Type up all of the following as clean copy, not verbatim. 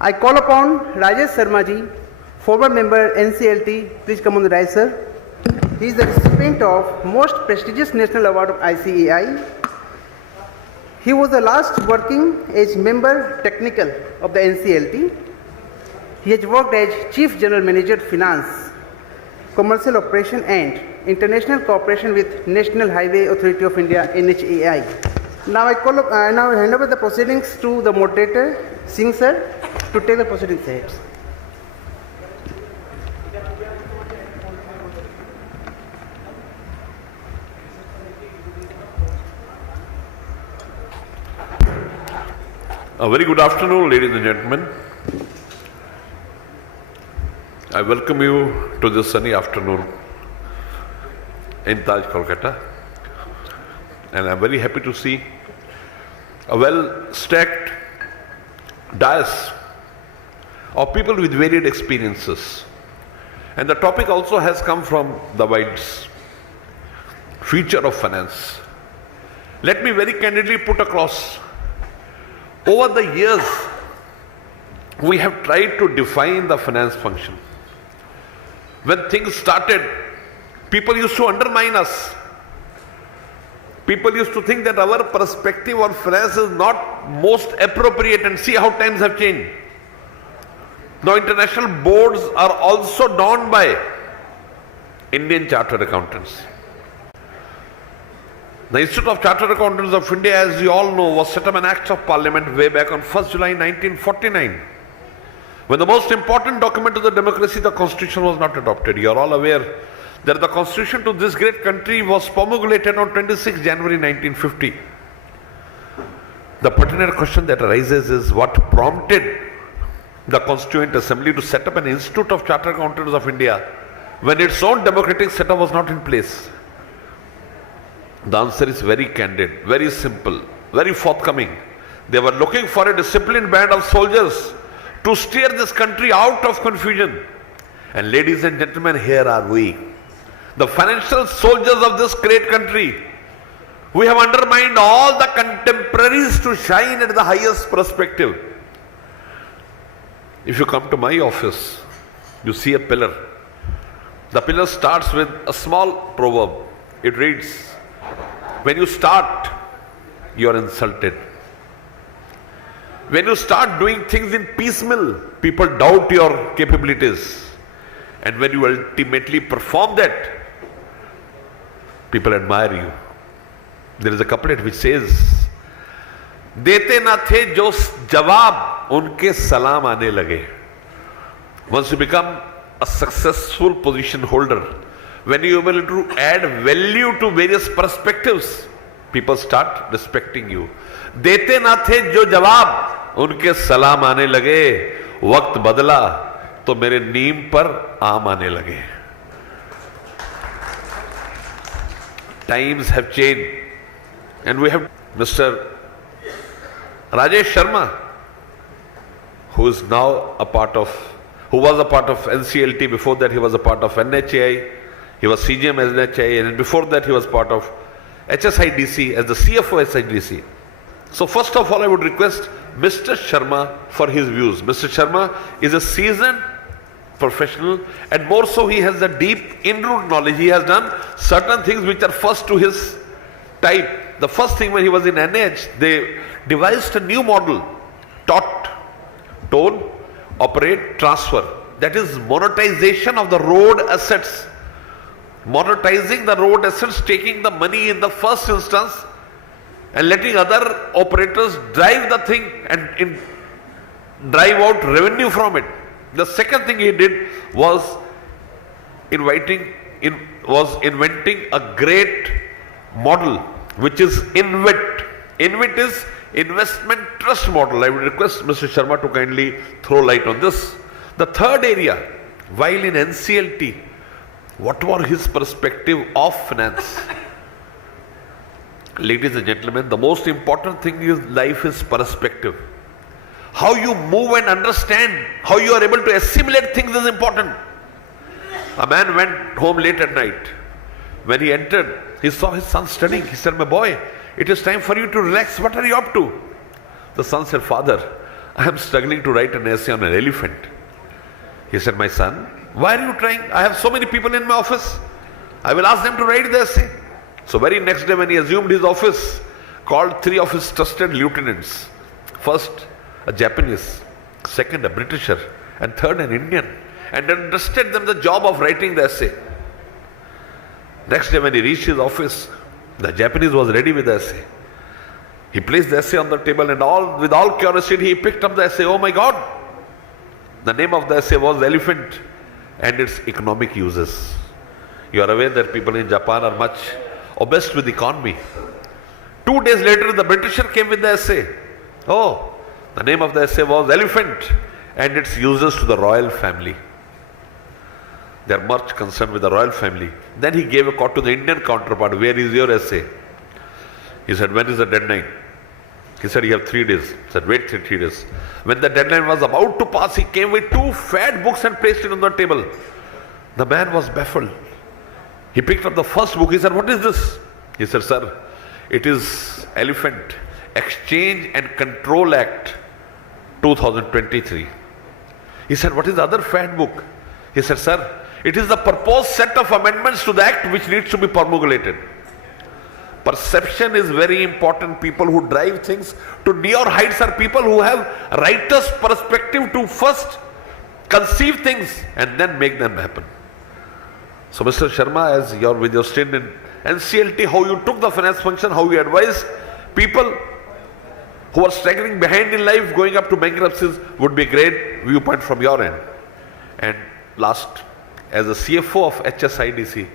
I call upon Rajesh Sharma ji, former member NCLT. Please come on the rise, sir. He is the recipient of most prestigious national award of ICAI. He was the last working as member technical of the NCLT. He has worked as Chief General Manager Finance, Commercial Operation and International Cooperation with National Highway Authority of India (NHAI). Now I hand over the proceedings to the moderator, Singh sir, to take the proceedings ahead. A very good afternoon, ladies and gentlemen. I welcome you to this sunny afternoon in Taj, Kolkata. And I'm very happy to see a well-stacked dais of people with varied experiences. And the topic also has come from the wide future of finance. Let me very candidly put across, over the years, we have tried to define the finance function. When things started, people used to undermine us. People used to think that our perspective on finance is not most appropriate, and see how times have changed. Now international boards are also donned by Indian Chartered Accountants. The Institute of Chartered Accountants of India, as you all know, was set up an Act of Parliament way back on 1st July 1949. When the most important document of the democracy, the Constitution, was not adopted. You are all aware that the Constitution to this great country was promulgated on 26 January 1950. The pertinent question that arises is what prompted the Constituent Assembly to set up an Institute of Chartered Accountants of India when its own democratic setup was not in place? The answer is very candid, very simple, very forthcoming. They were looking for a disciplined band of soldiers to steer this country out of confusion. And ladies and gentlemen, here are we, the financial soldiers of this great country. We have undermined all the contemporaries to shine at the highest perspective. If you come to my office, you see a pillar. The pillar starts with a small proverb. It reads, when you start, you are insulted. When you start doing things in piecemeal, people doubt your capabilities. And when you ultimately perform that, people admire you. There is a couplet which says, Dete na the jo jawab, unke salam aane lage. Once you become a successful position holder, when you are able to add value to various perspectives, people start respecting you. Dete na the jo jawab, unke salam aane lage. Waqt badla, to mere neem par aam aane lage. Times have changed, and we have Mr. Rajesh Sharma, who was a part of NCLT. Before that, he was a part of NHai. He was CGM as NHai, and before that, he was part of hsidc as the CFO hsidc. So first of all, I would request Mr. Sharma for his views. Mr. Sharma is a seasoned professional, and more so, he has a deep in-root knowledge. He has done certain things which are first to his type. The first thing, when he was in NH, they devised a new model, toll, operate, transfer. That is monetization of the road assets. Monetizing the road assets, taking the money in the first instance and letting other operators drive the thing and drive out revenue from it. The second thing he did was inventing a great model, which is InVIT. InVIT is investment trust model. I would request Mr. Sharma to kindly throw light on this. The third area, while in NCLT, what was his perspective of finance? Ladies and gentlemen, the most important thing in life is perspective. How you move and understand, how you are able to assimilate things is important. A man went home late at night. When he entered, he saw his son studying. He said, "My boy, it is time for you to relax. What are you up to?" The son said, "Father, I am struggling to write an essay on an elephant. He said, my son, why are you trying? I have so many people in my office. I will ask them to write the essay. So very next day when he assumed his office, called 3 of his trusted lieutenants. First, a Japanese, second, a Britisher, and third, an Indian, and entrusted them the job of writing the essay. Next day when he reached his office, the Japanese was ready with the essay. He placed the essay on the table and with all curiosity he picked up the essay. Oh my God! The name of the essay was Elephant and its Economic Uses. You are aware that people in Japan are much obsessed with economy. 2 days later, the Britisher came with the essay. Oh, the name of the essay was Elephant and its Uses to the Royal Family. They are much concerned with the royal family. Then he gave a call to the Indian counterpart. Where is your essay? He said, when is the deadline? He said, you have 3 days. He said, wait 3 days. When the deadline was about to pass, he came with 2 fat books and placed it on the table. The man was baffled. He picked up the first book. He said, what is this? He said, sir, it is Elephant Exchange and Control Act 2023. He said, what is the other fat book? He said, sir, it is the proposed set of amendments to the act which needs to be promulgated. Perception is very important. People who drive things to near heights are people who have writer's perspective to first conceive things and then make them happen. So Mr. Sharma, as you're with your stint in NCLT, how you took the finance function, how you advised people who are staggering behind in life, going up to bankruptcies, would be a great viewpoint from your end. And last, as a CFO of hsidc,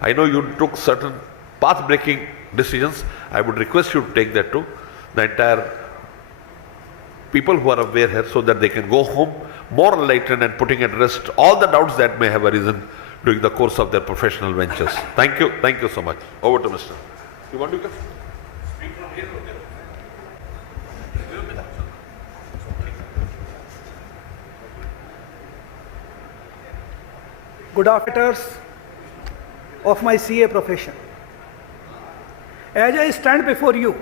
I know you took certain path-breaking decisions. I would request you to take that to the entire people who are aware here, so that they can go home more enlightened and putting at rest all the doubts that may have arisen during the course of their professional ventures. Thank you so much. Over to Mr. You want to speak from here or there? Good afternoon of my CA profession. As I stand before you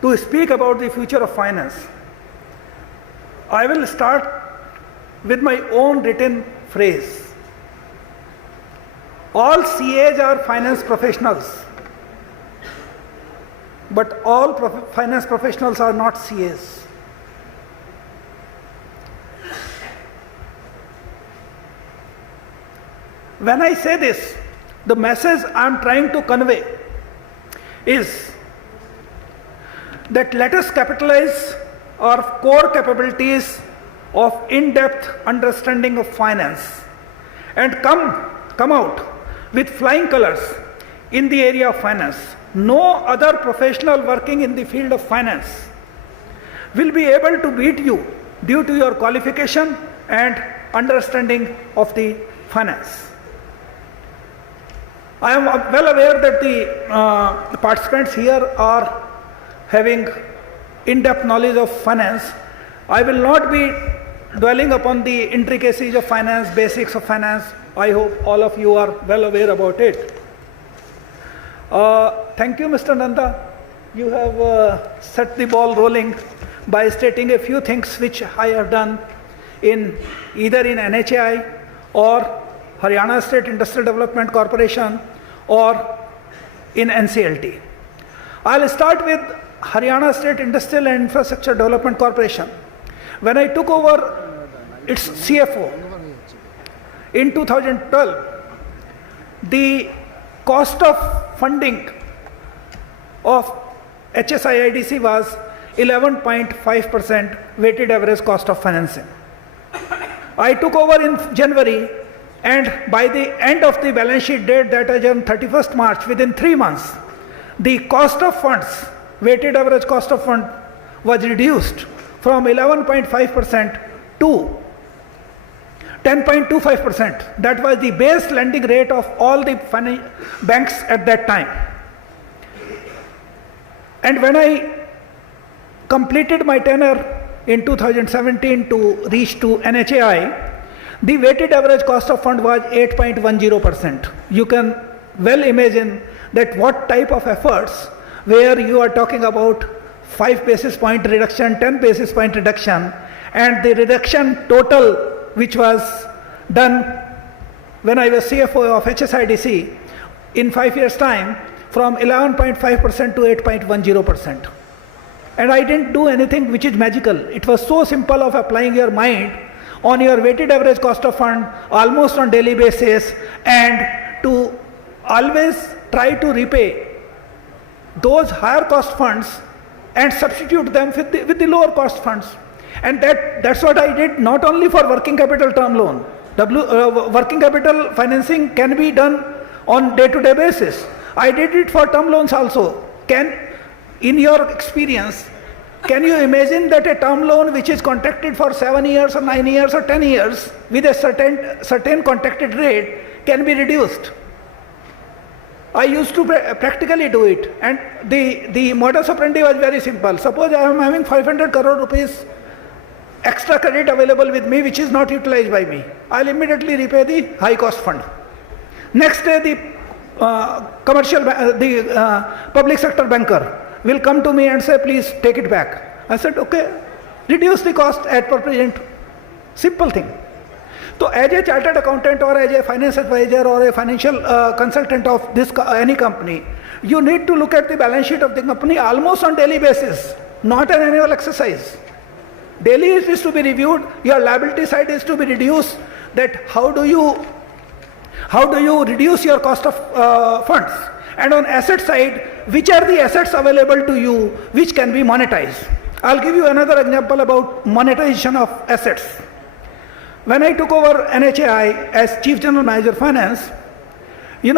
to speak about the future of finance, I will start with my own written phrase. All CAs are finance professionals, but all finance professionals are not CAs. When I say this, the message I am trying to convey is that let us capitalize our core capabilities of in-depth understanding of finance and come out with flying colors in the area of finance. No other professional working in the field of finance will be able to beat you due to your qualification and understanding of the finance. I am well aware that the participants here are having in-depth knowledge of finance. I will not be dwelling upon the intricacies of finance, basics of finance. I hope all of you are well aware about it. Thank you, Mr. Nanda. You have set the ball rolling by stating a few things which I have done either in NHai or Haryana State Industrial Development Corporation or in NCLT. I'll start with Haryana State Industrial and Infrastructure Development Corporation. When I took over its CFO in 2012, the cost of funding of HSIIDC was 11.5% weighted average cost of financing. I took over in January, and by the end of the balance sheet date, that is on 31st March, within 3 months, the cost of funds, weighted average cost of fund, was reduced from 11.5% to 10.25%. That was the base lending rate of all the banks at that time. And when I completed my tenure in 2017 to reach to NHAI, the weighted average cost of fund was 8.10%. You can well imagine that what type of efforts, where you are talking about 5 basis point reduction, 10 basis point reduction, and the reduction total which was done when I was CFO of hsidc in 5 years' time from 11.5% to 8.10%. And I didn't do anything which is magical. It was so simple of applying your mind on your weighted average cost of fund almost on daily basis, and to always try to repay those higher cost funds and substitute them with the lower cost funds. And that's what I did, not only for working capital term loan. Working capital financing can be done on day-to-day basis. I did it for term loans also. In your experience, can you imagine that a term loan which is contracted for 7 years or 9 years or 10 years with a certain contracted rate can be reduced? I used to practically do it, and the modus operandi was very simple. Suppose I am having 500 crore rupees extra credit available with me which is not utilized by me. I'll immediately repay the high cost fund. Next day the public sector banker will come to me and say, please take it back. I said, okay, reduce the cost at per present. Simple thing. So as a chartered accountant or as a finance advisor or a financial consultant of any company, you need to look at the balance sheet of the company almost on daily basis, not an annual exercise. Daily it is to be reviewed, your liability side is to be reduced, that how do you reduce your cost of funds, and on asset side, which are the assets available to you which can be monetized. I'll give you another example about monetization of assets. When I took over NHai as Chief General Manager Finance, the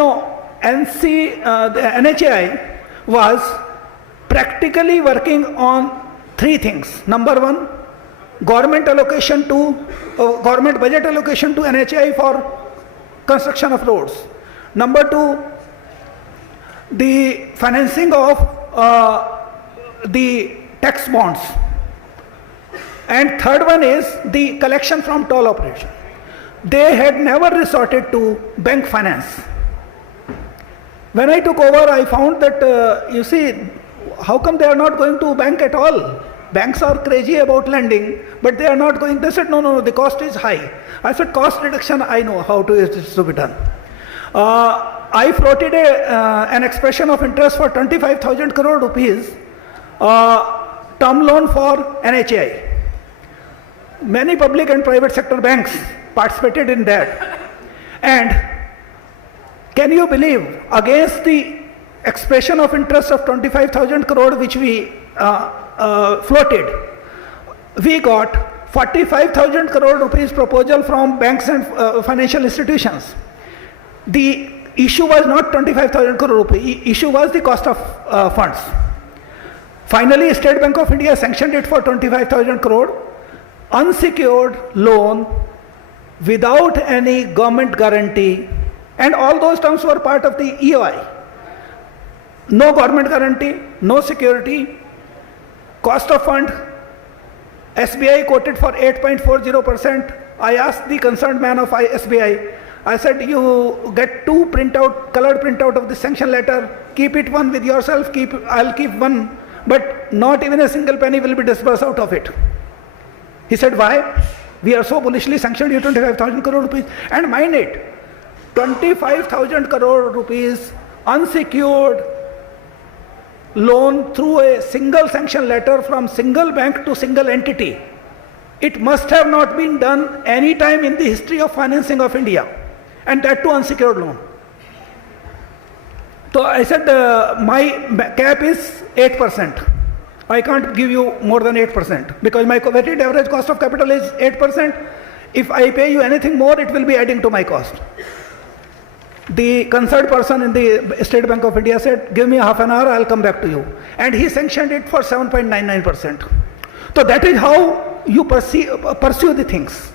NHai was practically working on 3 things. Number 1, government budget allocation to NHI for construction of roads. Number 2, the financing of the tax bonds. And third one is the collection from toll operation. They had never resorted to bank finance. When I took over, I found that, how come they are not going to bank at all? Banks are crazy about lending, but they are not going. They said, no, the cost is high. I said, cost reduction, I know how it is to be done. I floated an expression of interest for 25,000 crore rupees term loan for NHI. Many public and private sector banks participated in that. And can you believe, against the expression of interest of 25,000 crore which we floated, we got 45,000 crore rupees proposal from banks and financial institutions. The issue was not 25,000 crore rupees, issue was the cost of funds. Finally, State Bank of India sanctioned it for 25,000 crore, unsecured loan without any government guarantee, and all those terms were part of the EOI. No government guarantee, no security, cost of fund, SBI quoted for 8.40%. I asked the concerned man of SBI, I said, you get 2 colored printout of the sanction letter, keep it one with yourself, I'll keep one, but not even a single penny will be disbursed out of it. He said, why? We are so bullishly sanctioned you 25,000 crore rupees. And mind it, 25,000 crore rupees unsecured loan through a single sanction letter from single bank to single entity. It must have not been done any time in the history of financing of India, and that too unsecured loan. So I said, my cap is 8%. I can't give you more than 8% because my weighted average cost of capital is 8%. If I pay you anything more, it will be adding to my cost. The concerned person in the State Bank of India said, give me half an hour, I'll come back to you. And he sanctioned it for 7.99%. So that is how you pursue the things.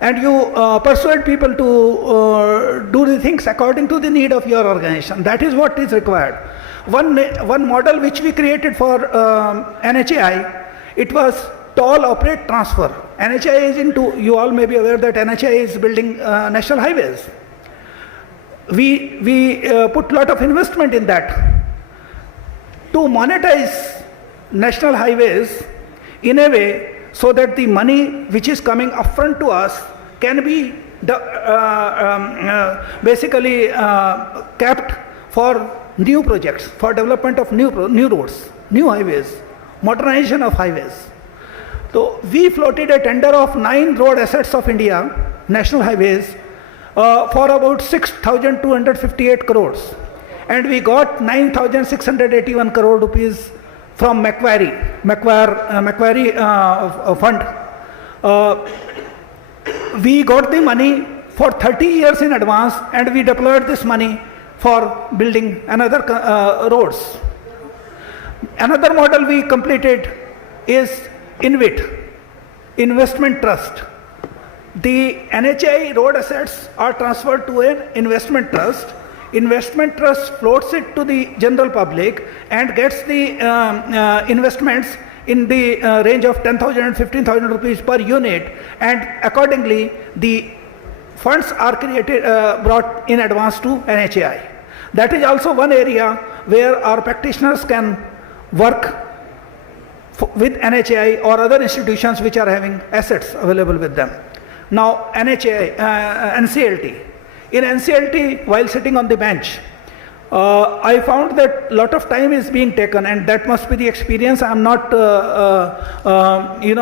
And you persuade people to do the things according to the need of your organization. That is what is required. One model which we created for NHI, it was toll operate transfer. NHI is you all may be aware that NHI is building national highways. We put lot of investment in that. To monetize national highways in a way so that the money which is coming upfront to us can be basically kept for new projects, for development of new roads, new highways, modernization of highways. So we floated a tender of 9 road assets of India, national highways, for about 6,258 crores. And we got 9,681 crore rupees from Macquarie fund. We got the money for 30 years in advance, and we deployed this money for building another roads. Another model we completed is InvIT, Investment Trust. The NHI road assets are transferred to an investment trust. Investment trust floats it to the general public and gets the investments in the range of 10,000 and 15,000 rupees per unit, and accordingly the funds are brought in advance to NHAI. That is also one area where our practitioners can work with NHAI or other institutions which are having assets available with them. Now NCLT. In NCLT, while sitting on the bench, I found that a lot of time is being taken, and that must be the experience. I am not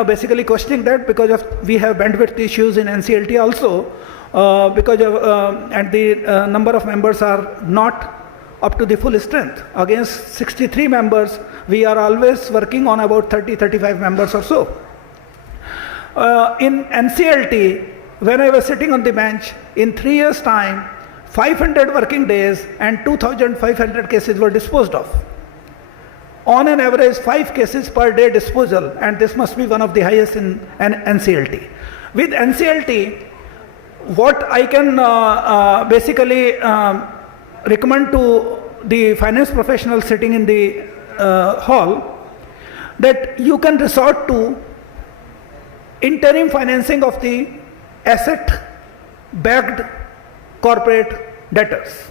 basically questioning that, because we have bandwidth issues in NCLT also, and the number of members are not up to the full strength. Against 63 members, we are always working on about 30-35 members or so. In NCLT, when I was sitting on the bench, in 3 years' time, 500 working days and 2,500 cases were disposed of. On an average, 5 cases per day disposal, and this must be one of the highest in NCLT. With NCLT, what I can basically recommend to the finance professionals sitting in the hall, that you can resort to interim financing of the asset-backed corporate debtors.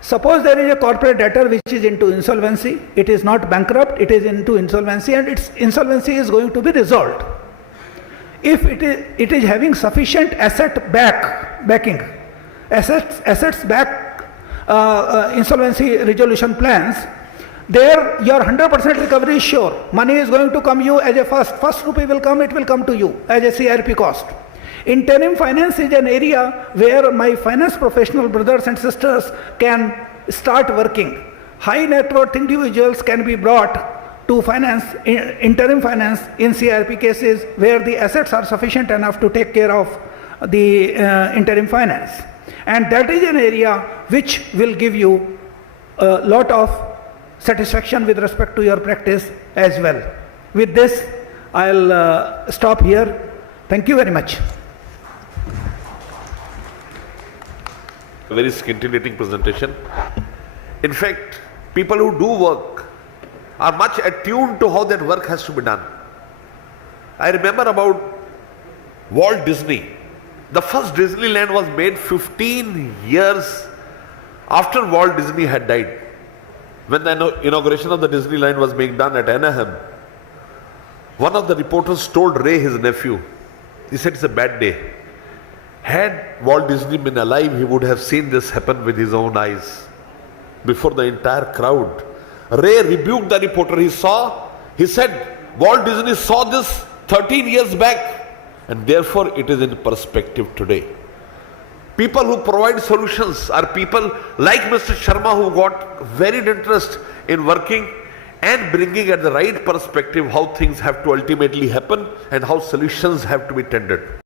Suppose there is a corporate debtor which is into insolvency, it is not bankrupt, it is into insolvency, and its insolvency is going to be resolved. If it is having sufficient backing, assets back insolvency resolution plans, there your 100% recovery is sure. Money is going to come you as a first rupee will come, it will come to you as a CIRP cost. Interim finance is an area where my finance professional brothers and sisters can start working. High net worth individuals can be brought to finance, interim finance in CIRP cases where the assets are sufficient enough to take care of the interim finance. And that is an area which will give you a lot of satisfaction with respect to your practice as well. With this, I'll stop here. Thank you very much. A very scintillating presentation. In fact, people who do work are much attuned to how that work has to be done. I remember about Walt Disney. The first Disneyland was made 15 years after Walt Disney had died. When the inauguration of the Disneyland was being done at Anaheim, one of the reporters told Ray, his nephew, he said, it's a bad day. Had Walt Disney been alive, he would have seen this happen with his own eyes before the entire crowd. Ray rebuked the reporter. He said, Walt Disney saw this 13 years back, and therefore it is in perspective today. People who provide solutions are people like Mr. Sharma, who got varied interest in working and bringing at the right perspective how things have to ultimately happen and how solutions have to be tendered.